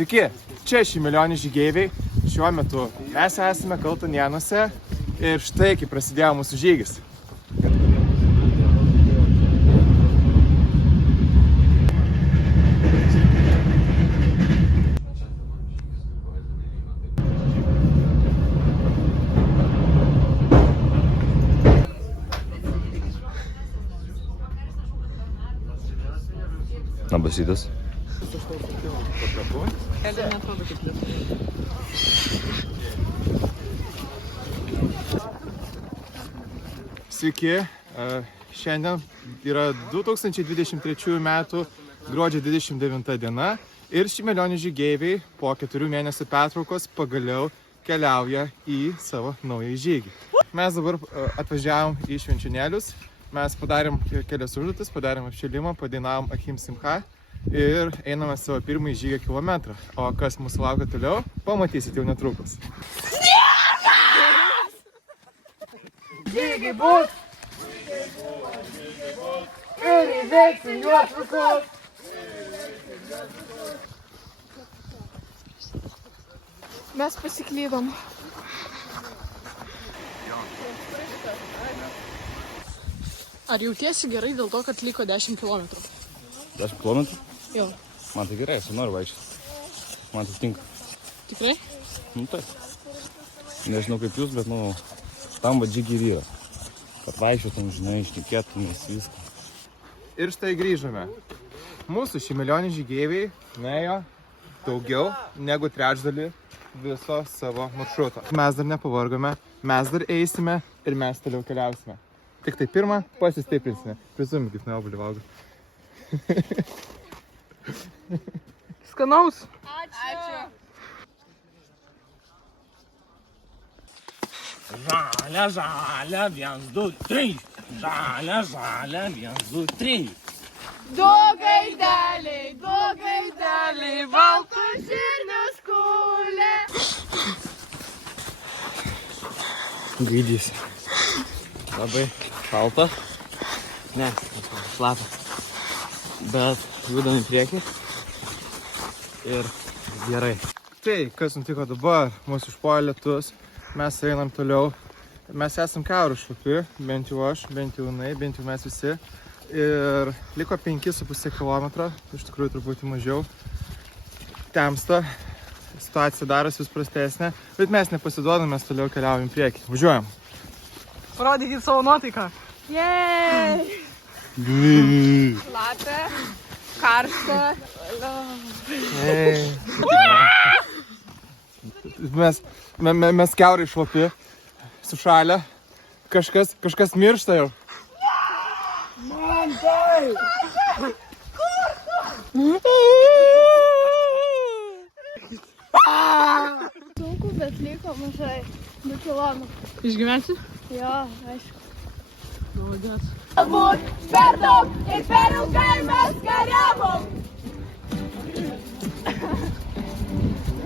Sveiki, čia Šimilionių žygeiviai. Šiuo metu mes esame Kaltanėnuose ir štai kaip prasidėjo mūsų žygis. Labas rytas. Sveiki, šiandien yra 2023 metų gruodžio 29 diena ir Šimilionių žygeiviai po 4 mėnesių pertraukos pagaliau keliauja į savo naują žygį. Mes dabar atvažiavom į Švenčionėlius. Mes padarėm kelias užduotis, padarėm apšilimą, padainavom Achim Simcha ir einame savo pirmąjį žygio kilometrą. O kas mūsų laukia toliau, pamatysit jau netrukus. Žygiai bus! Ir įveiksim juos visus! Mes pasiklydom. Ar jautiesi gerai dėl to, kad liko 10 km? 10 km? Jo. Man tai gerai, aš noriu vaikščioti. Man tai tinka. Tikrai? Nu taip. Nežinau kaip jūs, bet tam va žygiai vyra. Kad vaikščiotum, žinai, šnekėtumės viską. Ir štai grįžome. Mūsų Šimilionių žygeiviai nuėjo daugiau negu trečdalį viso savo maršruto. Mes dar nepavargome, mes dar eisime ir mes toliau keliausime. Tik tai pirmą pasistiprinsime. Prisumi, kaip neobalį valgau. Skanaus. Ačiū. Žalia, žalia, 1, 2, 3. Žalia, žalia, 1, 2, 3. Du gaideliai, baltų žirnių skūlė. Gaidys. Labai šalta. Ne, šlapia. Bet judam į priekį. Ir gerai. Tai, kas nutiko dabar, mūsų užpuolė lietus, mes einam toliau. Mes esam kiaurų šlapi, bent jau aš, bent jau jinai, bent jau mes visi. Ir liko 5,5 km, iš tikrųjų truputį mažiau. Temsta, situacija darosi vis prastesnė, bet mes nepasiduodam, mes toliau keliaujam į priekį. Važiuojam. Parodykit savo nuotaiką. Jej! Šlapia, karšta. Mes kiaurai šlapi, sušalę. Kažkas miršta jau. Man tai! Sunku, bet liko mažai. 2 km. Išgyvensi? Jo, aišku. Naudės. Galbūt per daug ir per ilgai mes kariavom.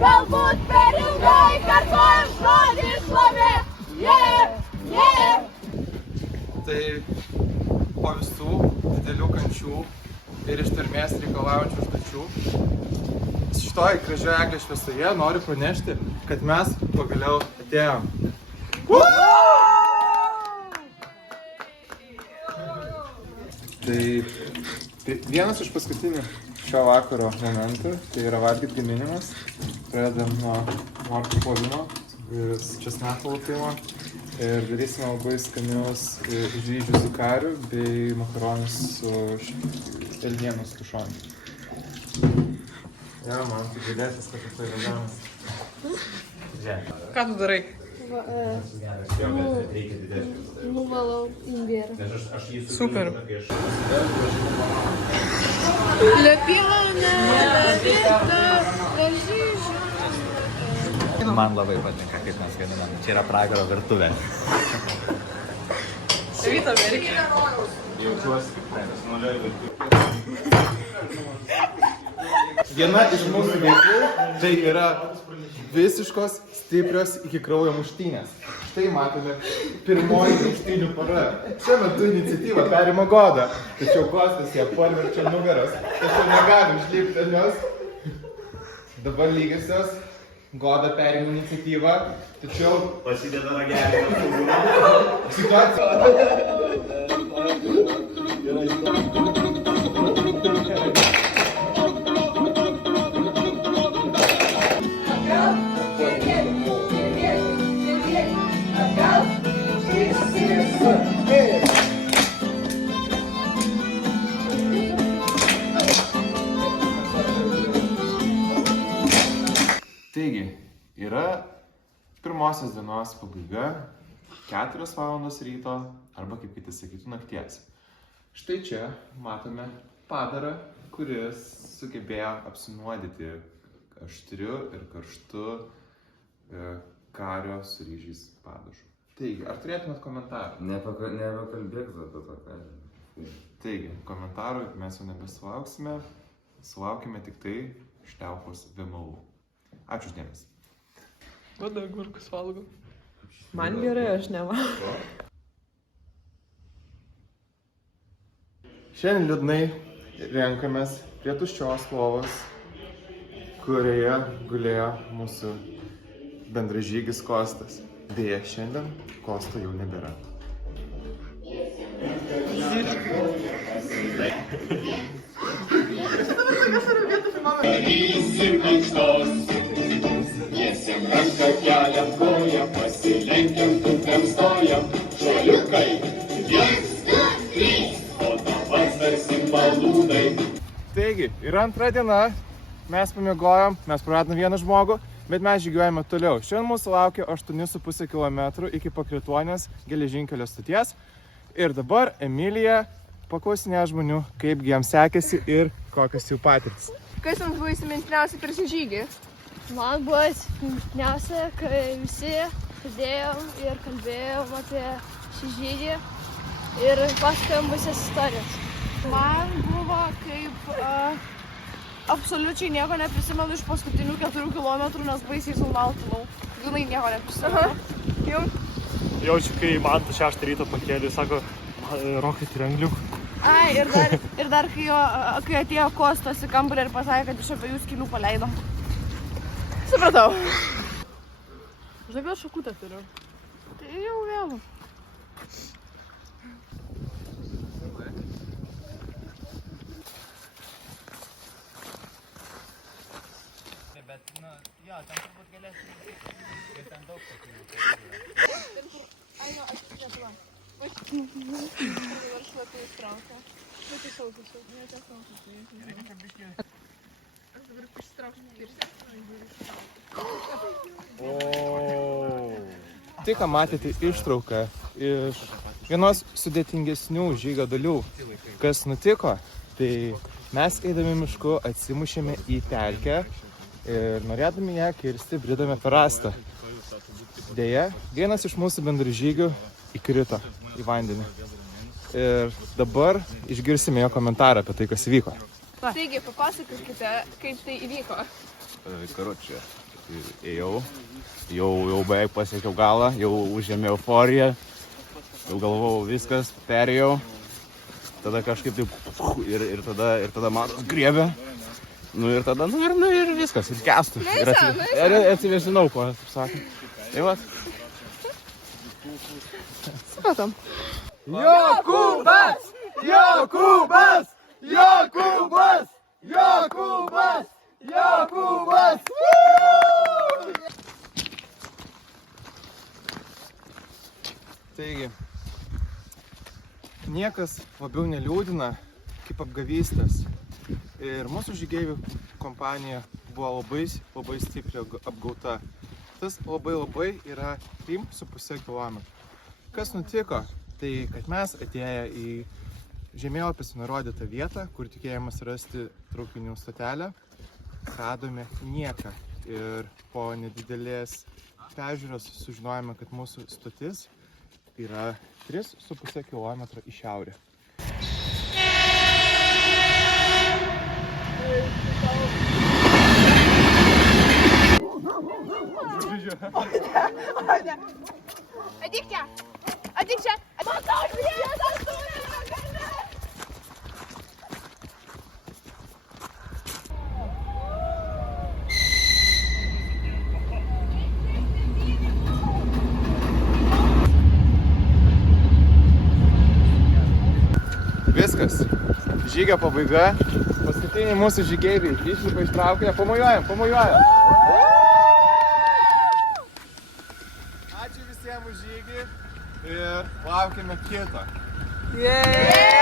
Galbūt per ilgai kartuojam žodį šlovė. Tai po visų didelių kančių ir ištvermės reikalaujančių užduočių šitoj gražioje eglės šviesoje noriu pranešti, kad mes pagaliau atėjom. Tai vienas iš paskutinių šio vakaro momentų, tai yra valgyti gaminimas. Pradedam nuo morkų plovimo, česnako lupimo ir darysime labai skanius žydžių su kariu bei makaronus su elnienos kišoniu. Ja, man tai galėsis, kad tai veganas. Ką tu darai? Nuvalau imbierą. Super. Man labai patinka, kaip mes gaminam. Čia yra pragaro virtuvė. Sveita, Amerikė. Jaučiuosi. Viena iš mūsų veiklų tai yra visiškos stiprios iki kraujo muštynės. Štai matome pirmoji muštynių para. Šiuo metu iniciatyva perima Goda, tačiau Kostas ją parverčia nugaras, tačiau negali užlipti ant jos. Dabar lygiosios. Goda perima iniciatyvą, tačiau... Pasideda ragelį. Situacija. Taigi, yra pirmosios dienos pabaiga, 4 valandos ryto, arba kaip kiti sakytų, nakties. Štai čia matome padarą, kuris sugebėjo apsinuodyti aštriu ir karštu kario su ryžiais padažu. Taigi, ar turėtumėt komentarų? Nebekalbėk apie tą karį. Taigi, komentarų mes jau nebesulauksime, sulaukime tik tai Štiaupos VMU. Ačiū uždėmesi. Vada agurkus valgo. Man gerai, aš nevalgau. Šiandien liūdnai renkamės prie tuščios lovos, kurioje gulėjo mūsų bendražygis Kostas. Deja, šiandien Kosto jau nebėra. Jiesim ranką keliam koją, pasilenkiam, tupiam stojam, šuoliukai, 1, 2, 3, o dabar starsim balūnai. Taigi, yra antra diena, mes pamiegojom, mes praradom vieną žmogų, bet mes žygiuojame toliau. Šiandien mūsų laukia 8,5 km iki Pakretuonės geležinkelio stoties. Ir dabar Emilija paklausinėja žmonių, kaip jiems sekėsi ir kokios jų patirtis. Kas jums buvo įsimintiniausia per šį žygį? Man buvo įsimintiniausia, kai visi sėdėjom ir kalbėjom apie šį žygį ir pasakojom visas istorijas. Man buvo kaip absoliučiai nieko neprisimenu iš paskutinių 4 kilometrų, nes baisiai sumaltinau. Gilai nieko neprisimenu. Jums? Jaučiu, kai man 6 ryto pakėlė, sako, Rokai, turi angliukų. Ai, ir dar kai atėjo Kostas į kambarį ir pasakė, kad iš abiejų skylių paleido. Supratau. Žinai, gal šakutę turiu. Tai jau vėlu. Bet, nu, jo, ten turbūt galėsim ir ten daug tokių. Ai, nu, aš lietuvą. Dabar šlapiai įstraukia. Nu, tiesiog. Aš dabar išsitrauksiu pirštį. Tik ką matėte ištrauką iš vienos sudėtingesnių žygio dalių. Kas nutiko, tai mes eidami mišku atsimušėme į pelkę ir norėdami ją kirsti bridome per rąstą. Deja, vienas iš mūsų bendražygių įkrito į vandenį. Ir dabar išgirsime jo komentarą apie tai, kas įvyko. Taigi, papasakokite, kaip tai įvyko. Karočią, ėjau, jau beveik pasiekiau galą, jau užėmė euforiją, jau galvojau viskas, perėjau, tada kažkaip taip ir tada matos griebė, nu ir tada, nu ir viskas, ir kestų, ir atsivėsinau, ko, taip sakant. Tai va. Supratom. Jokūbas! Jokūbas! Jokūbas! Jokūbas! Jokūbas! Taigi, niekas labiau neliūdina kaip apgavystės. Ir mūsų žygeivių kompanija buvo labai stipriai apgauta. Tas labai yra 3,5 km. Kas nutiko? Tai, kad mes atėję į žemėlapis nurodytą vietą, kur tikėjomės rasti traukinių stotelę, radome nieką. Ir po nedidelės peržiūros sužinojome, kad mūsų stotis yra 3,5 km į šiaurę. Ateik čia! Ateik čia! Matau, šviesas turi! viskas. Žygio pabaiga. Paskutiniai mūsų žygeiviai išlipa iš traukinio. Pamojuojam, pamojuojam. Ačiū visiems už žygį ir laukime kito. Yeah.